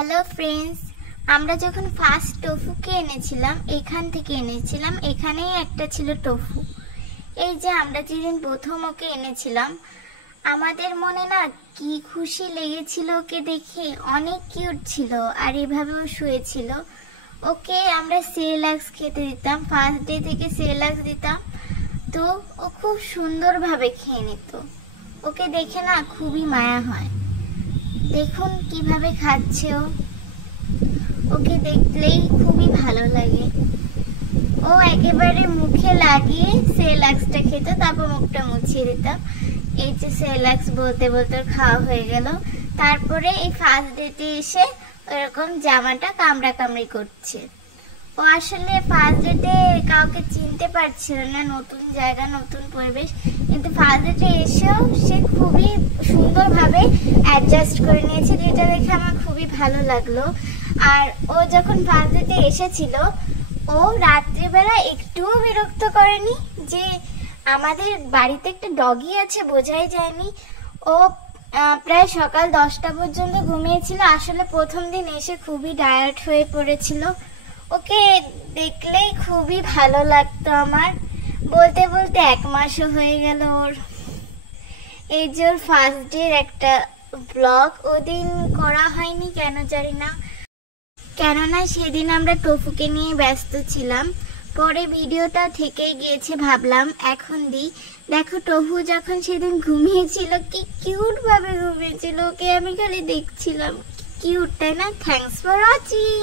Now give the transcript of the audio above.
Hello friends, আমরা যখন first টোফুকে এনেছিলাম এখান থেকে এনেছিলাম। এখানেই একটা ছিল টোফু। এই যে আমরা যেদিন প্রথম ওকে এনেছিলাম আমাদের মনে না কি খুশি লেগেছিল ওকে দেখে। অনেক কিউট ছিল আর এভাবেও শুয়েছিল। ওকে আমরা সেরেল্যাক্স খেতে দিতাম, ফার্স্ট ডে থেকে সেরেল্যাক্স দিতাম, তো ও খুব সুন্দরভাবে খেয়ে নিত। ওকে দেখে না খুবই মায়া হয়। দেখুন কিভাবে খাচ্ছে ও, ওকে দেখলেই খুবই ভালো লাগে। ও একেবারে মুখে লাগিয়ে সেরেল্যাক্সটা খেত, তারপর মুখটা মুছিয়ে দিতাম। এই যে সেরেল্যাক্স বলতে বলতে খাওয়া হয়ে গেল। তারপরে এই ফার্স্ট ডেতে এসে এরকম জামাটা কামড়া কামড়ি করছে। ও আসলে ফার্স্ট ডেতে কাউকে চিনতে পারছিল না, নতুন জায়গা নতুন পরিবেশ, কিন্তু ফার্স্ট ডেতে এসেও সে খুবই সুন্দরভাবে অ্যাডজাস্ট করে নিয়েছে, যেটা দেখে আমার খুবই ভালো লাগলো। আর ও যখন ফার্স্ট ডেতে এসেছিল ও রাত্রিবেলা একটুও বিরক্ত করেনি। যে আমাদের বাড়িতে একটা ডগি আছে বোঝাই যায়নি। ও প্রায় সকাল 10টা পর্যন্ত ঘুমিয়েছিল। আসলে প্রথম দিন এসে খুবই টায়ার্ড হয়ে পড়েছিল। ওকে দেখলেই খুবই ভালো লাগতো আমার। বলতে বলতে 1 মাসও হয়ে গেল ওর। এই যে ওর ফার্স্ট ডের একটা ব্লগ ওদিন করা হয়নি কেন জানি না, কেননা সেদিন আমরা টোফুকে নিয়ে ব্যস্ত ছিলাম। পরে ভিডিওটা থেকেই গিয়েছে, ভাবলাম এখন দিই। দেখো টোফু যখন সেদিন ঘুমিয়েছিল কি কিউট ভাবে ঘুমিয়েছিল, ওকে আমি খালি দেখছিলাম। কিউট, তাই না? Thanks for watching.